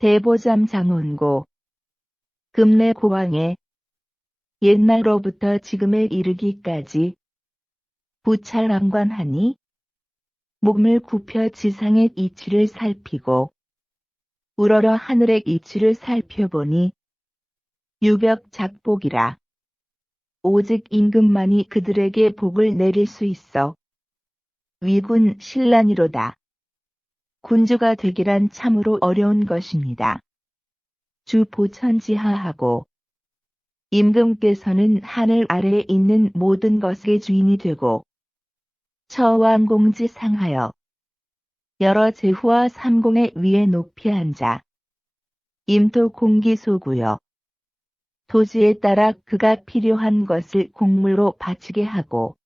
대보잠 장원고 금내 고왕에 옛날로부터 지금에 이르기까지 부찰왕관하니 몸을 굽혀 지상의 이치를 살피고 우러러 하늘의 이치를 살펴보니 유벽 작복이라. 오직 임금만이 그들에게 복을 내릴 수 있어 위군 신란이로다. 군주가 되기란 참으로 어려운 것입니다. 주 보천지하하고 임금께서는 하늘 아래에 있는 모든 것의 주인이 되고 처왕공지 상하여 여러 제후와 삼공의 위에 높이 앉아 임토 공기소구여 도지에 따라 그가 필요한 것을 곡물로 바치게 하고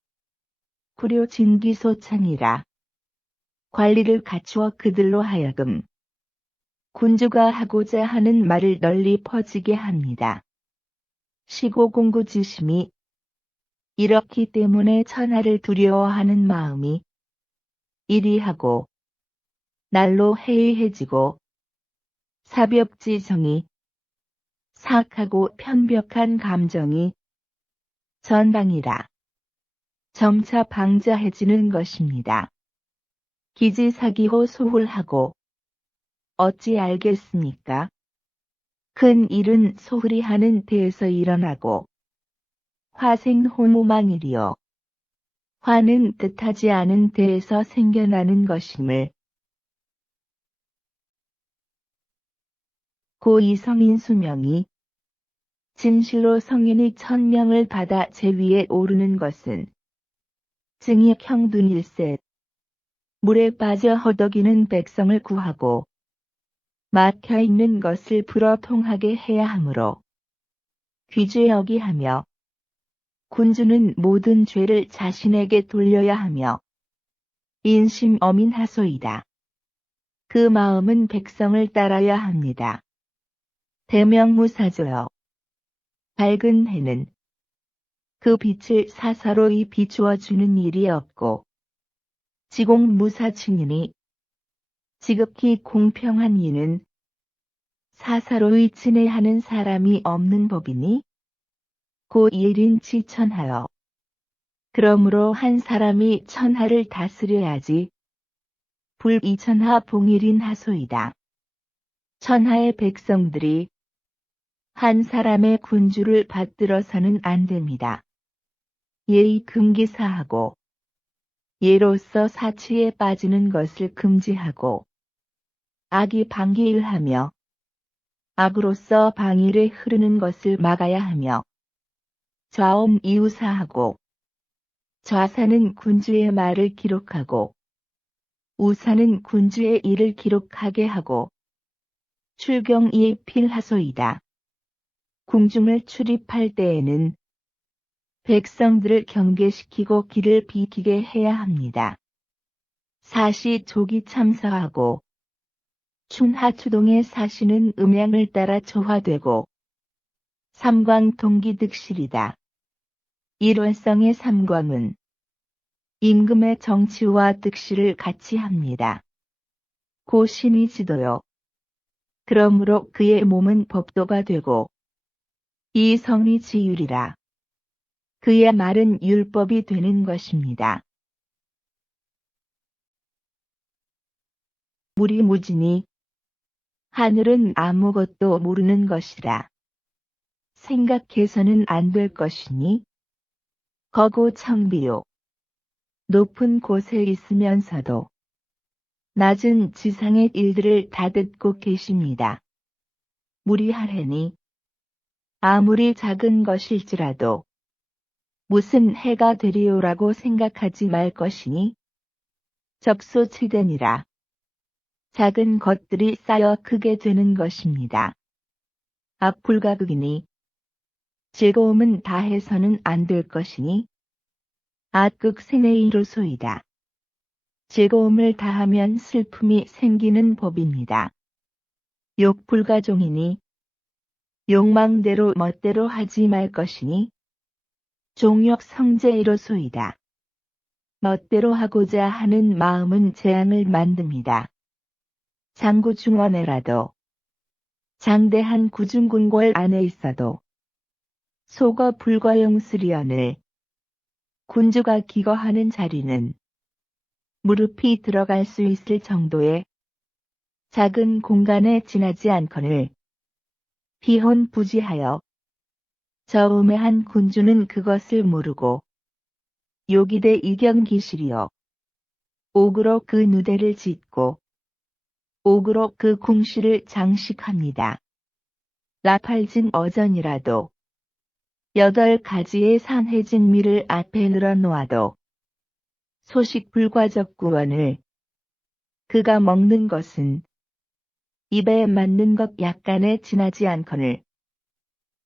구려 진기소창이라. 관리를 갖추어 그들로 하여금 군주가 하고자 하는 말을 널리 퍼지게 합니다. 시고공구지심이 이렇기 때문에 천하를 두려워하는 마음이 이리하고 날로 해이해지고 사벽지정이 사악하고 편벽한 감정이 전방이라. 점차 방자해지는 것입니다. 기지사기호 소홀하고 어찌 알겠습니까? 큰 일은 소홀히 하는 데에서 일어나고 화생호무망이리요. 화는 뜻하지 않은 데에서 생겨나는 것임을 고 이성인 수명이 진실로 성인이 1000명을 받아 제위에 오르는 것은 증이 형둔일세. 물에 빠져 허덕이는 백성을 구하고 막혀있는 것을 불어 통하게 해야 하므로 귀죄여기 하며 군주는 모든 죄를 자신에게 돌려야 하며 인심 어민하소이다. 그 마음은 백성을 따라야 합니다. 대명무사조여. 밝은 해는 그 빛을 사사로이 비추어 주는 일이 없고 지공무사층이니 지극히 공평한 이는 사사로이 친애하는 사람이 없는 법이니 고 일인치 천하여. 그러므로 한 사람이 천하를 다스려야지 불이천하 봉일인 하소이다. 천하의 백성들이 한 사람의 군주를 받들어서는 안 됩니다. 예의 금기사하고 예로서 사치에 빠지는 것을 금지하고 악이 방기일하며 악으로서 방일에 흐르는 것을 막아야 하며 좌엄 이우사하고 좌사는 군주의 말을 기록하고 우사는 군주의 일을 기록하게 하고 출경이 필하소이다. 궁중을 출입할 때에는 백성들을 경계시키고 길을 비키게 해야 합니다. 사시 조기 참사하고 춘하추동의 사시는 음양을 따라 조화되고 삼광 동기득실이다. 일월성의 삼광은 임금의 정치와 득실을 같이 합니다. 고 신이 지도요. 그러므로 그의 몸은 법도가 되고 이 성이 지율이라. 그의 말은 율법이 되는 것입니다. 물이 무지니 하늘은 아무것도 모르는 것이라. 생각해서는 안 될 것이니 거고청비요. 높은 곳에 있으면서도 낮은 지상의 일들을 다 듣고 계십니다. 무리하래니 아무리 작은 것일지라도 무슨 해가 되리오라고 생각하지 말 것이니 적소치되니라. 작은 것들이 쌓여 크게 되는 것입니다. 악불가극이니 즐거움은 다해서는 안 될 것이니 악극생의이로소이다. 즐거움을 다하면 슬픔이 생기는 법입니다. 욕불가종이니 욕망대로 멋대로 하지 말 것이니 종욕성제이로소이다. 멋대로 하고자 하는 마음은 재앙을 만듭니다. 장구중원에라도 장대한 구중궁궐 안에 있어도 속어 불과용수리언을 군주가 기거하는 자리는 무릎이 들어갈 수 있을 정도의 작은 공간에 지나지 않거늘 비혼부지하여 저음해한 군주는 그것을 모르고 요기대 이경기실이요 옥으로 그 누대를 짓고 옥으로 그 궁실을 장식합니다. 라팔진 어전이라도 8가지의 산해진 밀을 앞에 늘어놓아도 소식 불과적 구원을 그가 먹는 것은 입에 맞는 것 약간에 지나지 않거늘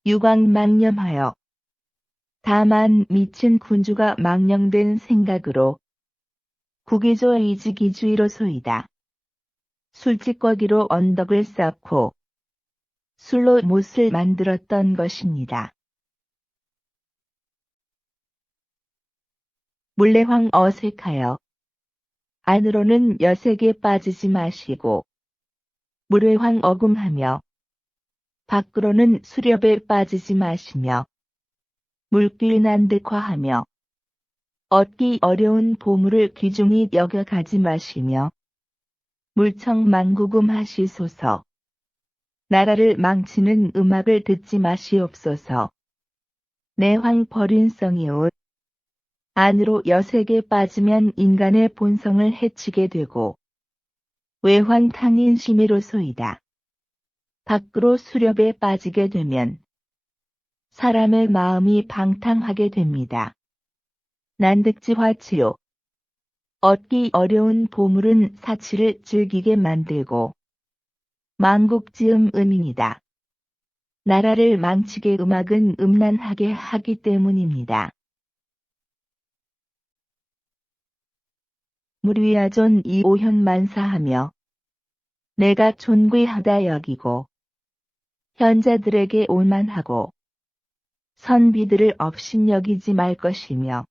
유광망념하여 다만 미친 군주가 망령된 생각으로 구기조 이지기주의로소이다. 술찌꺼기로 언덕을 쌓고 술로 못을 만들었던 것입니다. 물레황 어색하여 안으로는 여색에 빠지지 마시고 물회황 어금하며 밖으로는 수렵에 빠지지 마시며 물길 난득화하며 얻기 어려운 보물을 귀중히 여겨 가지 마시며 물청망구금하시소서. 나라를 망치는 음악을 듣지 마시옵소서. 내황 버린성이옷. 안으로 여색에 빠지면 인간의 본성을 해치게 되고 외황 탕인심이로소이다. 밖으로 수렵에 빠지게 되면 사람의 마음이 방탕하게 됩니다. 난득지화치요. 얻기 어려운 보물은 사치를 즐기게 만들고 망국지음 음입니다. 나라를 망치게 음악은 음란하게 하기 때문입니다. 무리야존 이오현만사하며 내가 존귀하다 여기고 현자들에게 올만하고 선비들을 업신여기지 말 것이며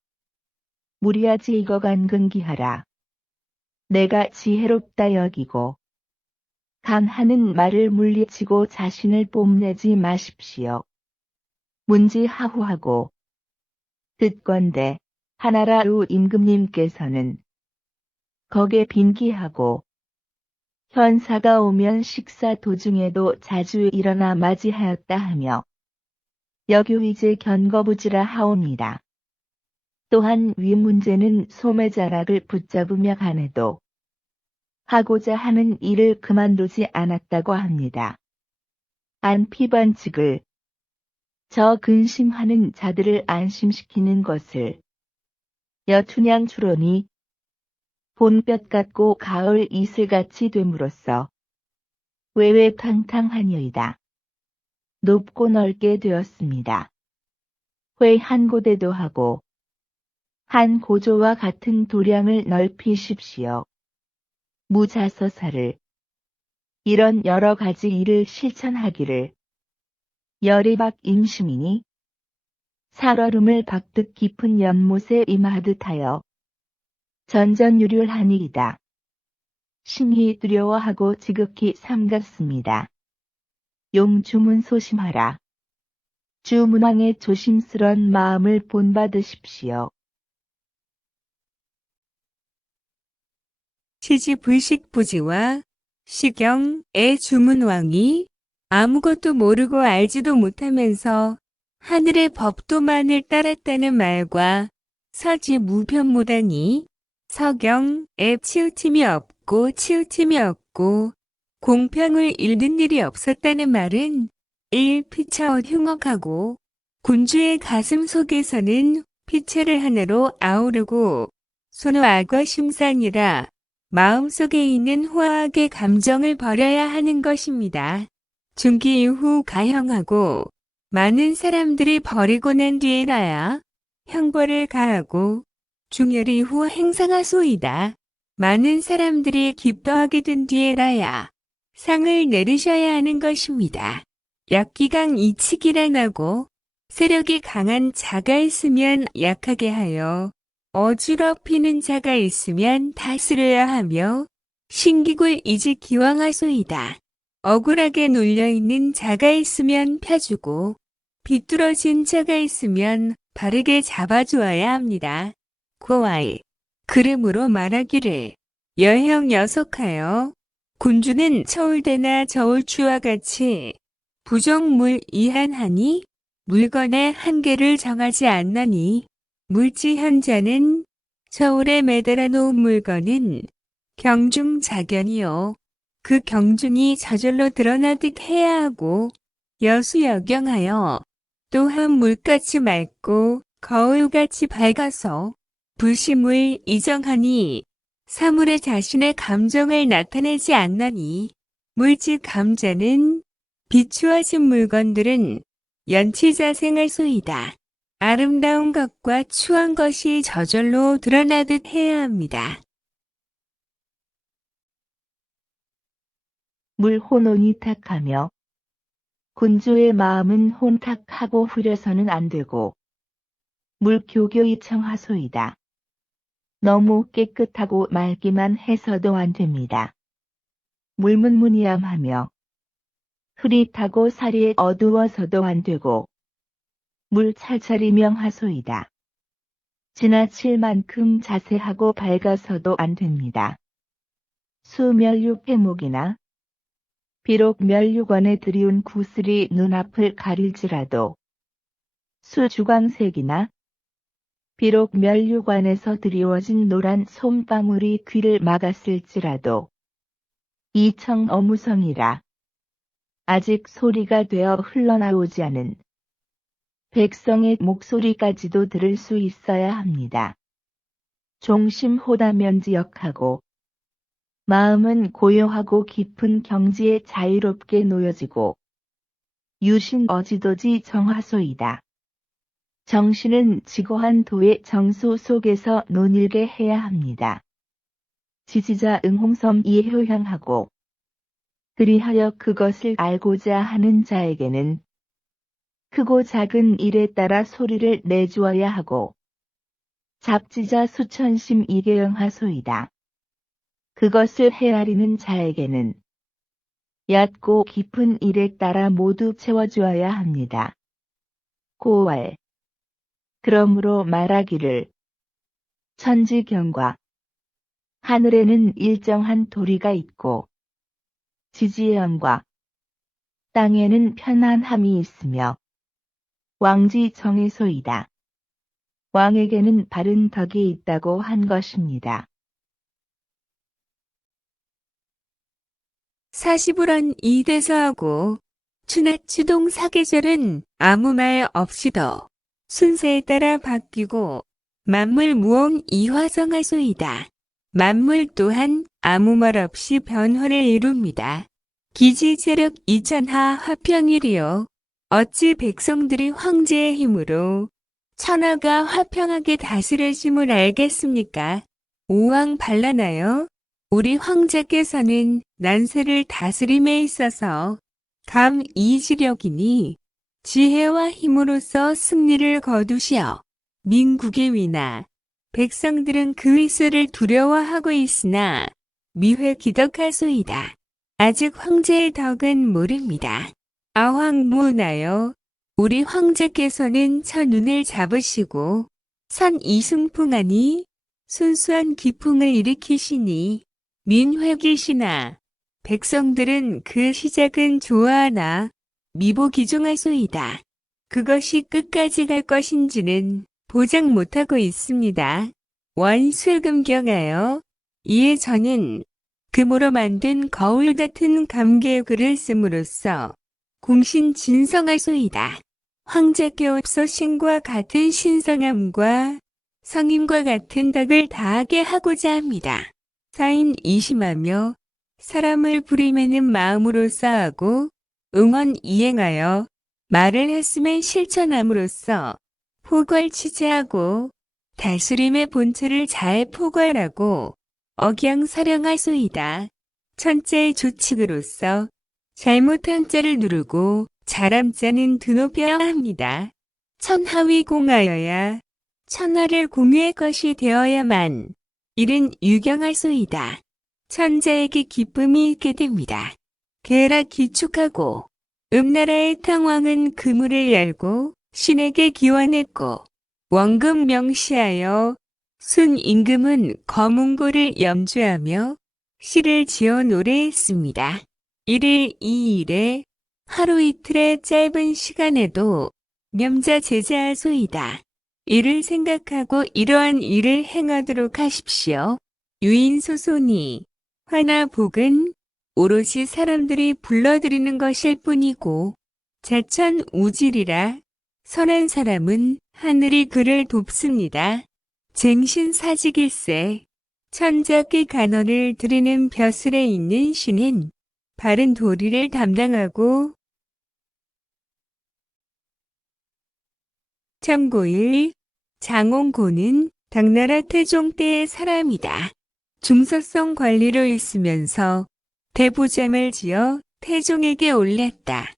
무리야 제거간근기하라. 내가 지혜롭다 여기고 강하는 말을 물리치고 자신을 뽐내지 마십시오. 문지하후하고 듣건대 하나라루 임금님께서는 거기에 빈기하고 현사가 오면 식사 도중에도 자주 일어나 맞이하였다 하며 여교이제 견거부지라 하옵니다. 또한 위 문제는 소매자락을 붙잡으며 가내도 하고자 하는 일을 그만두지 않았다고 합니다. 안피반칙을 저 근심하는 자들을 안심시키는 것을 여춘양 추론이 본볕 같고 가을 이슬같이 됨으로써 외외탕탕하니이다. 높고 넓게 되었습니다. 회 한 고대도 하고 한 고조와 같은 도량을 넓히십시오. 무자서사를 이런 여러 가지 일을 실천하기를 열이박 임시민이 살얼음을 박듯 깊은 연못에 임하듯 하여 전전유률하니이다. 심히 두려워하고 지극히 삼갔습니다. 용주문 소심하라. 주문왕의 조심스런 마음을 본받으십시오. 시지불식부지와 시경의 주문왕이 아무것도 모르고 알지도 못하면서 하늘의 법도만을 따랐다는 말과 서지무변무다니 서경에 치우침이 없고 공평을 잃는 일이 없었다는 말은 피처 흉악하고 군주의 가슴 속에서는 피체를 하나로 아우르고 손화과 심상이라 마음속에 있는 화학의 감정을 버려야 하는 것입니다. 중기 이후 가형하고 많은 사람들이 버리고 난 뒤에라야 형벌을 가하고 중열 이후 행상하소이다. 많은 사람들이 기뻐하게 된 뒤에라야 상을 내리셔야 하는 것입니다. 약기강 이치기라 나고 세력이 강한 자가 있으면 약하게 하여 어지럽히는 자가 있으면 다스려야 하며 신기굴 이지 기왕하소이다. 억울하게 눌려있는 자가 있으면 펴주고 비뚤어진 자가 있으면 바르게 잡아주어야 합니다. 고아이 그러므로 말하기를 여형 여속하여 군주는 처울대나 저울추와 같이 부정물 이한하니 물건의 한계를 정하지 않나니 물지현자는 저울에 매달아 놓은 물건은 경중자견이요. 그 경중이 저절로 드러나듯 해야 하고 여수여경하여 또한 물같이 맑고 거울같이 밝아서 불심을 이정하니 사물에 자신의 감정을 나타내지 않나니 물질 감자는 비추어진 물건들은 연치자생할 소이다. 아름다운 것과 추한 것이 저절로 드러나듯 해야 합니다. 물 혼혼이 탁하며 군주의 마음은 혼탁하고 흐려서는 안 되고 물 교교히 청하소이다. 너무 깨끗하고 맑기만 해서도 안 됩니다. 물문무니함하며 흐릿하고 살이 어두워서도 안 되고 물 찰찰이 명하소이다. 지나칠 만큼 자세하고 밝아서도 안 됩니다. 수멸육 해목이나 비록 멸육원에 들이운 구슬이 눈앞을 가릴지라도 수주광색이나 비록 멸육관에서 드리워진 노란 솜방울이 귀를 막았을지라도 이청 어무성이라 아직 소리가 되어 흘러나오지 않은 백성의 목소리까지도 들을 수 있어야 합니다. 종심호다면지역하고 마음은 고요하고 깊은 경지에 자유롭게 놓여지고 유신 어지도지 정화소이다. 정신은 지고한 도의 정수 속에서 논일게 해야 합니다. 지지자 응홍섬 이효향하고 그리하여 그것을 알고자 하는 자에게는 크고 작은 일에 따라 소리를 내주어야 하고 잡지자 수천심 이계영하소이다. 그것을 헤아리는 자에게는 얕고 깊은 일에 따라 모두 채워주어야 합니다. 고왈 그러므로 말하기를 천지경과 하늘에는 일정한 도리가 있고 지지연과 땅에는 편안함이 있으며 왕지 정의소이다. 왕에게는 바른 덕이 있다고 한 것입니다. 사시불안 이대서하고 추나추동 사계절은 아무 말 없이도 순서에 따라 바뀌고 만물 무언 이화성하소이다. 만물 또한 아무 말 없이 변화를 이룹니다. 기지체력 이천하 화평이리요. 어찌 백성들이 황제의 힘으로 천하가 화평하게 다스려짐을 알겠습니까? 오왕 반란하여 우리 황제께서는 난세를 다스림에 있어서 감 이지력이니 지혜와 힘으로써 승리를 거두시어 민국의 위나 백성들은 그 위세를 두려워하고 있으나 미회 기덕하소이다. 아직 황제의 덕은 모릅니다. 아황무나여 우리 황제께서는 첫눈을 잡으시고 선 이승풍하니 순수한 기풍을 일으키시니 민회기시나 백성들은 그 시작은 좋아하나 미보기종하소이다. 그것이 끝까지 갈 것인지는 보장 못하고 있습니다. 원술금경하여 이에 저는 금으로 만든 거울 같은 감개의 글을 씀으로써 공신진성하소이다. 황제께 없어 신과 같은 신성함과 성임과 같은 덕을 다하게 하고자 합니다. 사인 이심하며 사람을 부리매는 마음으로 싸하고 응원 이행하여 말을 했음에 실천함으로써 포괄 취재하고 다스림의 본체를 잘 포괄하고 억양사령하소이다. 천자의 조칙으로서 잘못한 자를 누르고 잘한 자는 드높여야 합니다. 천하위 공하여야 천하를 공유의 것이 되어야만 이는 유경하소이다. 천자에게 기쁨이 있게 됩니다. 게라 기축하고 음나라의 탕왕은 그물을 열고 신에게 기원했고 원금 명시하여 순 임금은 거문고를 염주하며 시를 지어 노래했습니다. 1일 2일에 하루 이틀의 짧은 시간에도 명자제자소이다. 이를 생각하고 이러한 일을 행하도록 하십시오. 유인소손이 화나복은 오롯이 사람들이 불러들이는 것일 뿐이고 자천우질이라 선한 사람은 하늘이 그를 돕습니다. 쟁신사직일세 천자기 간언을 드리는 벼슬에 있는 신은 바른 도리를 담당하고 참고일 장옹고는 당나라 태종 때의 사람이다. 중서성 관리로 있으면서 대보잠을 지어 태종에게 올렸다.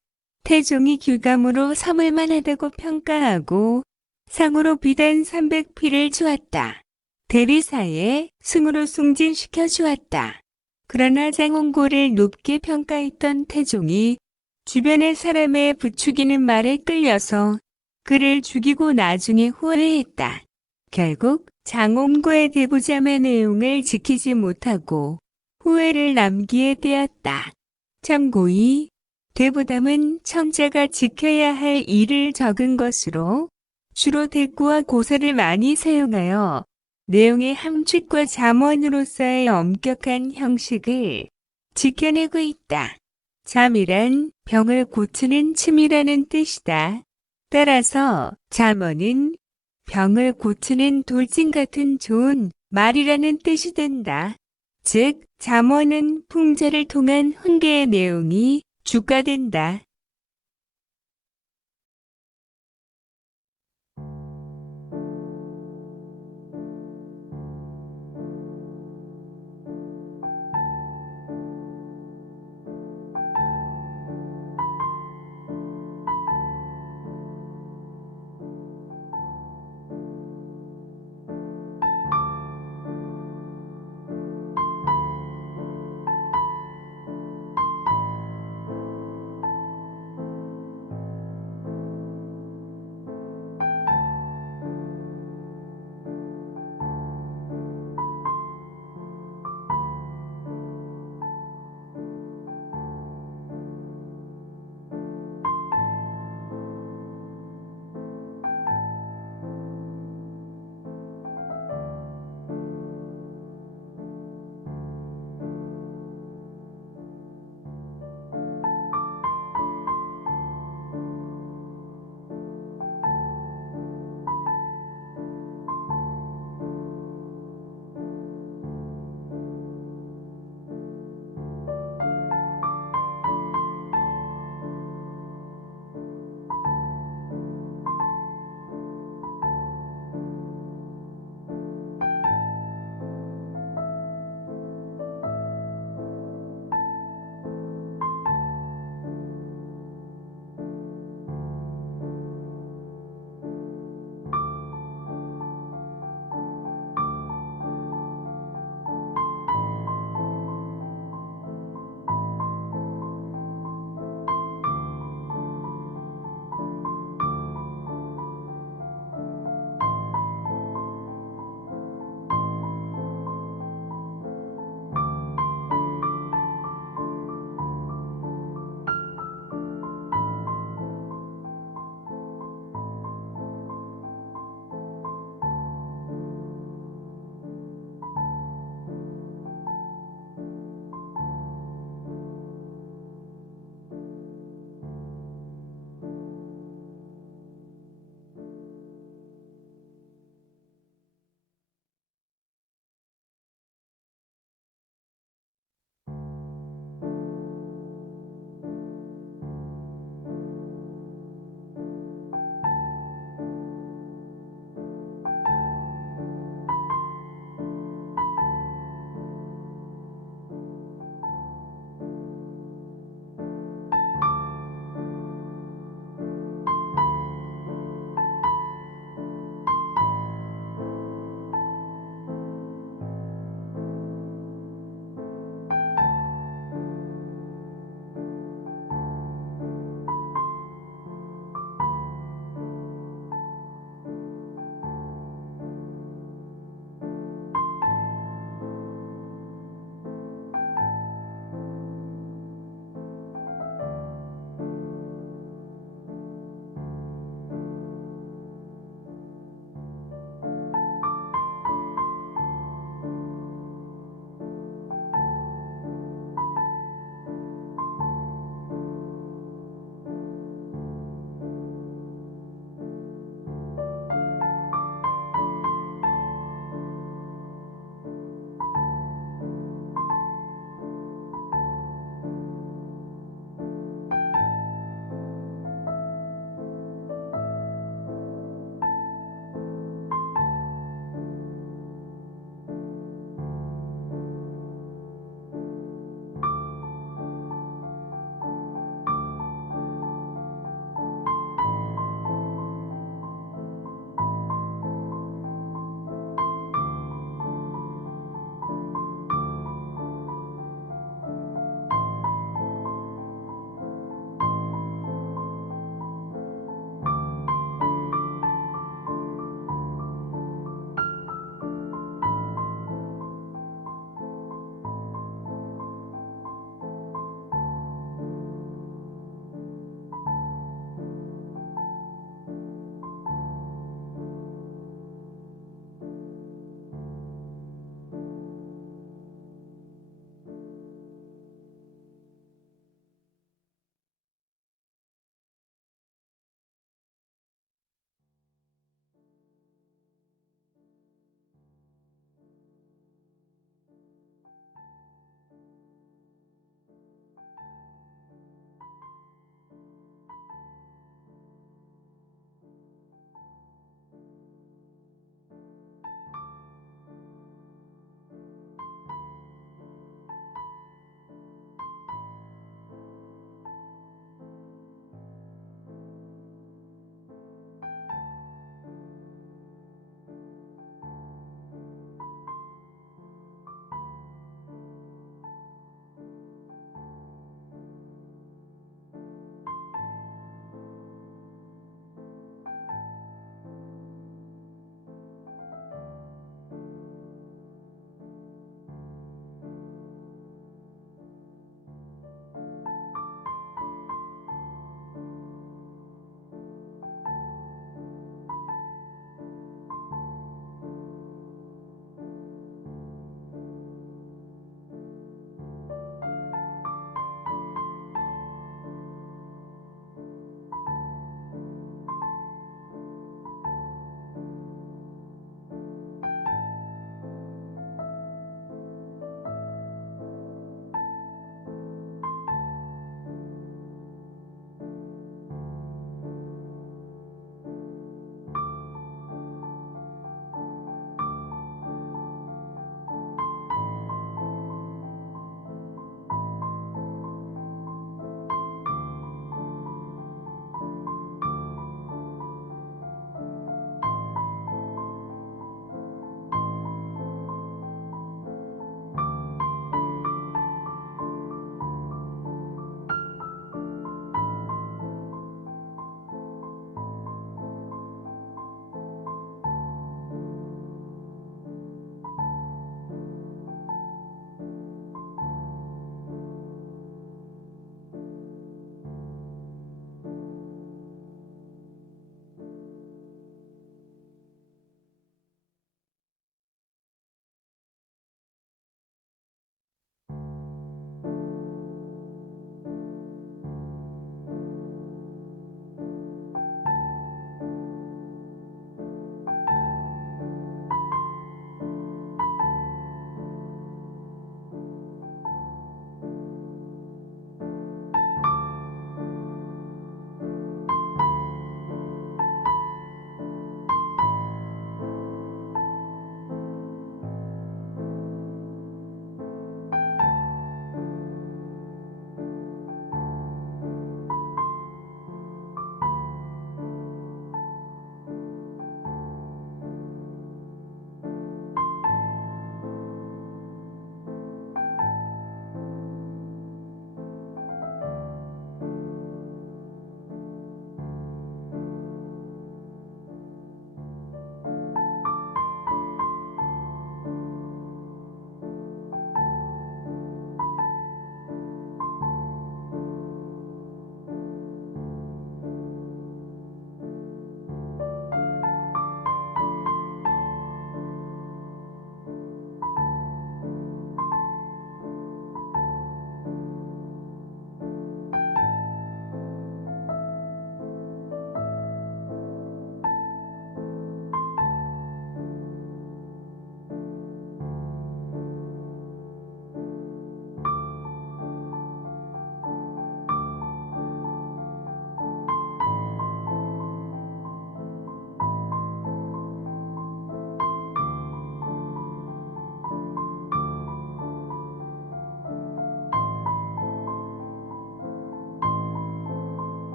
태종이 규감으로 삼을만하다고 평가하고 상으로 비단 300피를 주었다. 대리사에 승으로 승진시켜 주었다. 그러나 장옹고를 높게 평가했던 태종이 주변의 사람의 부추기는 말에 끌려서 그를 죽이고 나중에 후회했다. 결국 장옹고의 대보잠의 내용을 지키지 못하고 후회를 남기에 되었다. 참고이 대보담은 천자가 지켜야 할 일을 적은 것으로 주로 대꾸와 고사를 많이 사용하여 내용의 함축과 잠언으로서의 엄격한 형식을 지켜내고 있다. 잠이란 병을 고치는 침이라는 뜻이다. 따라서 잠언은 병을 고치는 돌진 같은 좋은 말이라는 뜻이 된다. 즉, 잠언은 풍자를 통한 훈계의 내용이 주가된다.